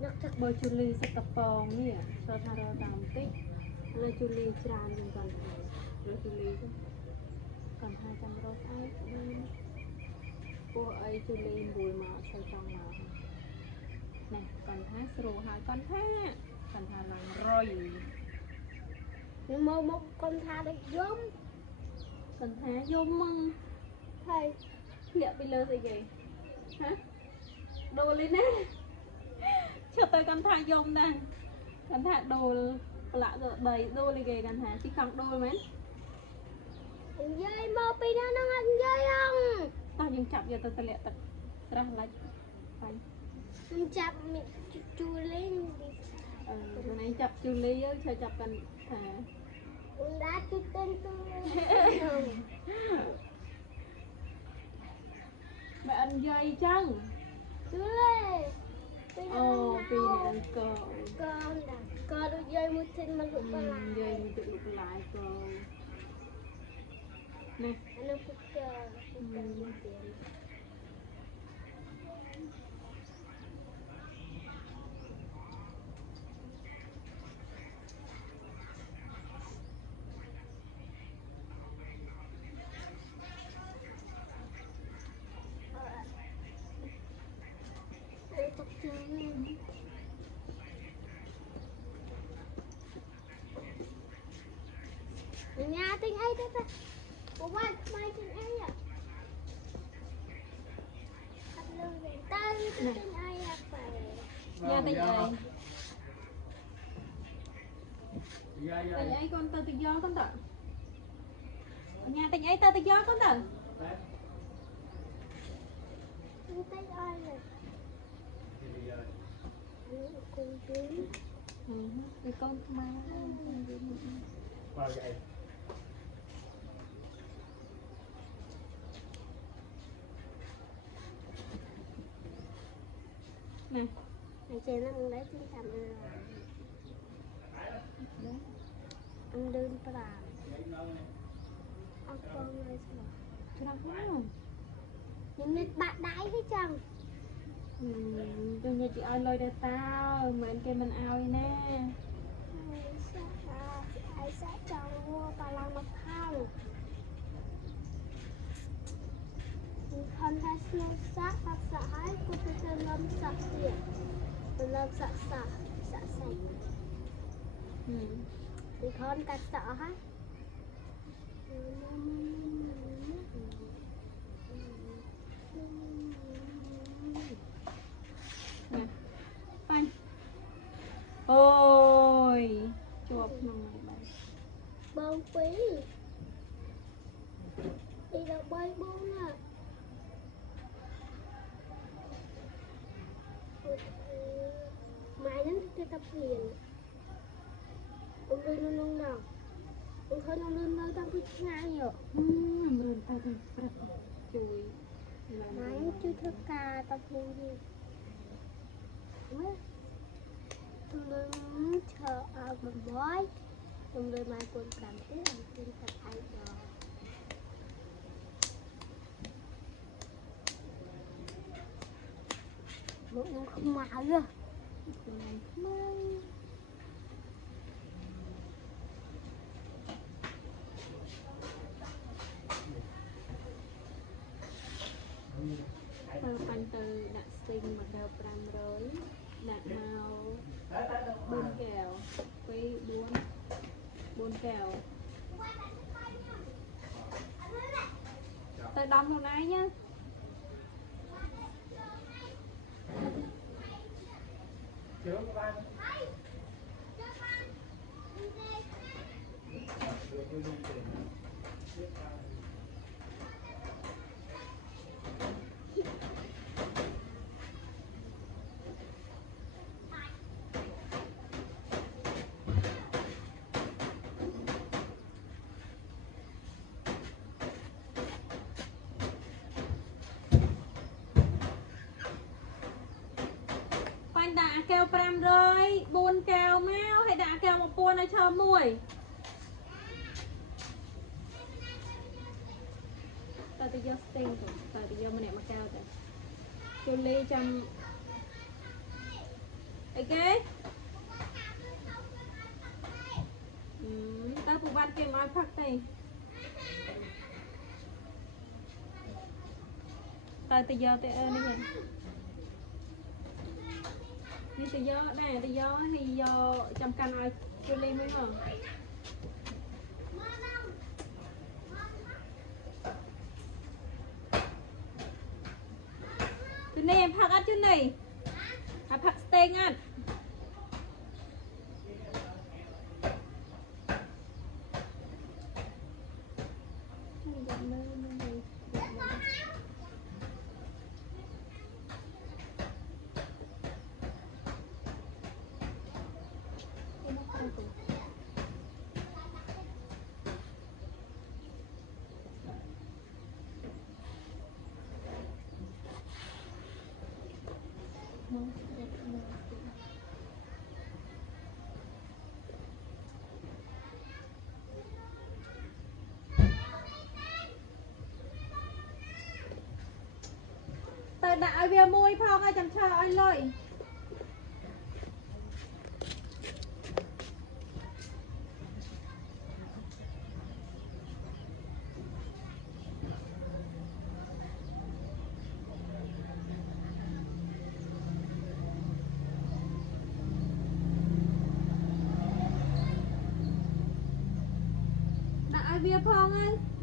Nước chắc bơi chu ly sẽ tập bong nè, cho thà ra tạm tích, rồi chu ly tràn lên còn phải, rồi chu ly còn 200 rốt ai đi, cô ấy chu ly bùi mà xây trong mà, nè còn thá sầu hai còn thà lòng rồi, nhưng mà một con tha được giống, còn thá vô măng, thầy liệu bị lơ gì vậy, hả, đồ lên nè. Cho tôi con thả dông nè. Con thả đồ lạ rồi đầy đô đi ghê con thả chỉ không đôi mấy. dây mơ pi nó ăn dây không? Tao nhưng chập giờ tôi lẹ tật ra lại phải. Mình chặt mình chu lên đi. Hôm nay chập chu ly á cho chập con thả. Đã chu tên tôi. Mẹ ăn dây chăng? Chú ơi. Ồ, vì này ăn cờ. Con đã cờ đôi dây một thân mà lục lại. Dây mình tự lục lại cờ. Nè. Anh em phục cờ một tiền. Nhà tính ấy đó ta. Bố ba mai tính ấy à. Anh lưu về tay tính ấy à phải. Nhà tính ấy. Tính ấy con tao tự do con tao. Nhà tính ấy tao tự do con tao. Tính ấy ai rồi. Con chú. Cái con ma. Vào vậy. Nè. Này chị nó muốn lấy xin thầm ăn đơn bà ăn con ơi Cho nó không? nhưng mà bạn đáy thế chẳng Tôi nhà chị ơi lôi ra tao mà anh kêu mình ao đi nè. ai sẽ cho mua bà làm một thang con thấy siêu sát hoặc sợ hãi cô tôi lâm sợ tiền tôi lâm sợ sạch thì con cả sợ hết Nè. Anh. Ôi, chuột nồi bạn. bông quý đi đâu bay buông à mai nó cái tập liền ông lươn nông nào ông thôi ông lươn nơi tao cứ ngay rồi Lươn tao thì rất chui. mai nó chưa thức ca tao thu đi ông lươn chờ ở một bói ông lươn mai quân cảm thấy ông lươn tập ai rồi bụng nó không mạo rồi Tao phanh từ đặt sinh mà kêu pram rồi đặt màu 4 kèo với 4 kèo tao đóng hôm nay nhá. Phanh đã kèo pram rồi 4 kèo máu hay đã kèo một buôn ở chờ mùi. Tao tự do sting rồi, tao tự do mà nè mà cao rồi. Chu ly trong cái ta phụ bạn kiếm ai phát này tại từ giờ tới này này như từ giờ này từ giờ thì giờ chăm căn ai chưa lên mới mà từ này em phát ăn chứ này phát steak ăn đại về môi phong ai chẳng chờ anh lợi đại về phong ơi